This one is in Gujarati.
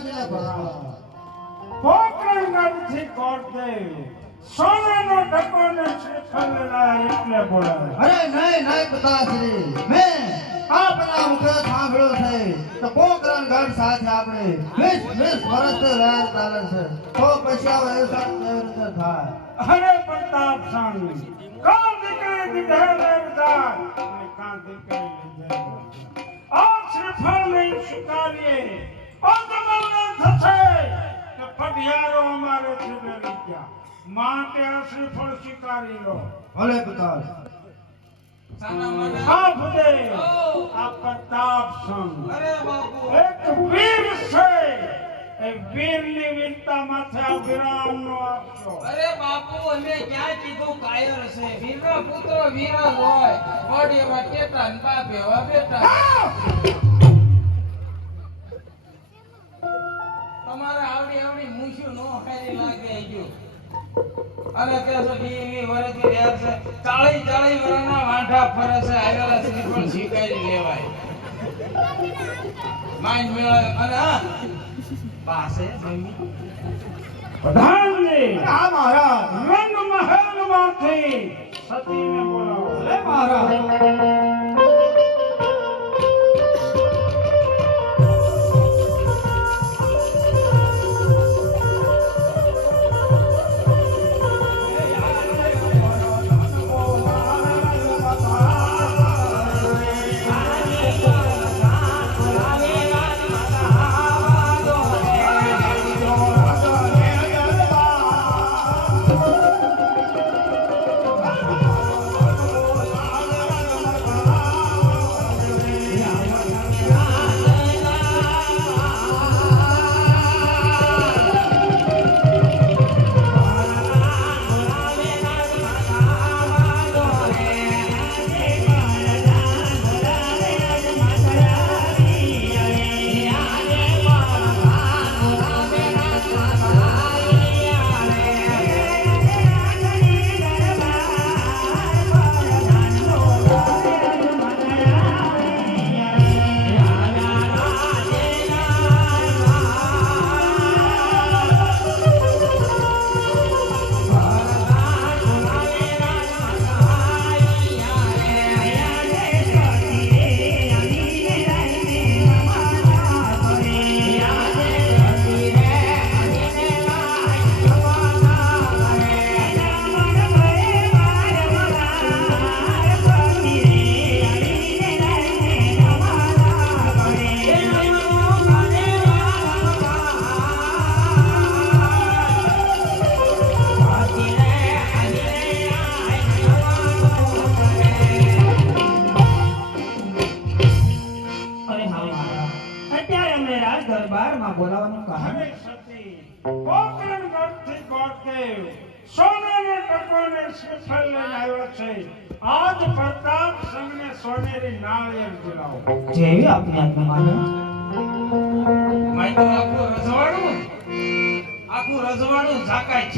પિતાજીને ભરાવો. પોકરણગઢથી કોટદેવ સોનાનો ટકો ને શ્રીફળ લાય એટલે બોલાવે. અરે નહીં નહીં પિતાશ્રી, મેં આપના મુખે સાંભળ્યું છે તો પોકરણગઢ સાથે આપણે 20 વર્ષથી વેર ચાલે છે. તો પછી હવે એવું કેવી રીતે થાય? અરે પ્રતાપ સાંગી કાં દીકરી દીધે દેવદાર અને કાં દીકરી લીધે આ શ્રીફળ નહીં સ્વીકારીએ અજમલને થશે કે પઢિયારો અમારે છેડે ગયા માટે આ શ્રીફળ સ્વીકારી લો. ભલે પિતાશ્રી. આ ભદેવ આ પ્રતાપ સંગ અરે બાપુ, એક વીર છે. એ વીરની વીરતા માથે આ વિરામનો આપશો. અરે બાપુ, અમે ક્યાં કીધું કાયર છે? વીરના પુત્ર વીર જ હોય. વડ એવા ટેટા ને બાપ એવા બેટા. તમારે આવડી આવડી મૂછ્યું નો હારી લાગે ગયું. અને કે છે 20 વર્ષથી રહ્યા છે, 40 વર્ષના વાંઢા ફરે છે. આવેલા શ્રીફળ સ્વીકારી લેવાય. માઇન્ડ મેળવે અને હા પાસે જમી પ્રધાનજી હા મહારાજ. રંગ મહેલમાંથી સતીને બોલાવો. લે મહારાજ. દરબારમાં બોલાવવાનું કહે. હવે સતી પોકરણગઢથી કોટદેવ સોનાનો ટકો ને શ્રીફળ લઈને આવ્યો છે. આજ પ્રતાપ સંગને સોનેરી નાળિયેર ઝુલાવો. જેવી આપની આજ્ઞા માને. માઈ તો આખું રજવાડું ઝાકાય છે.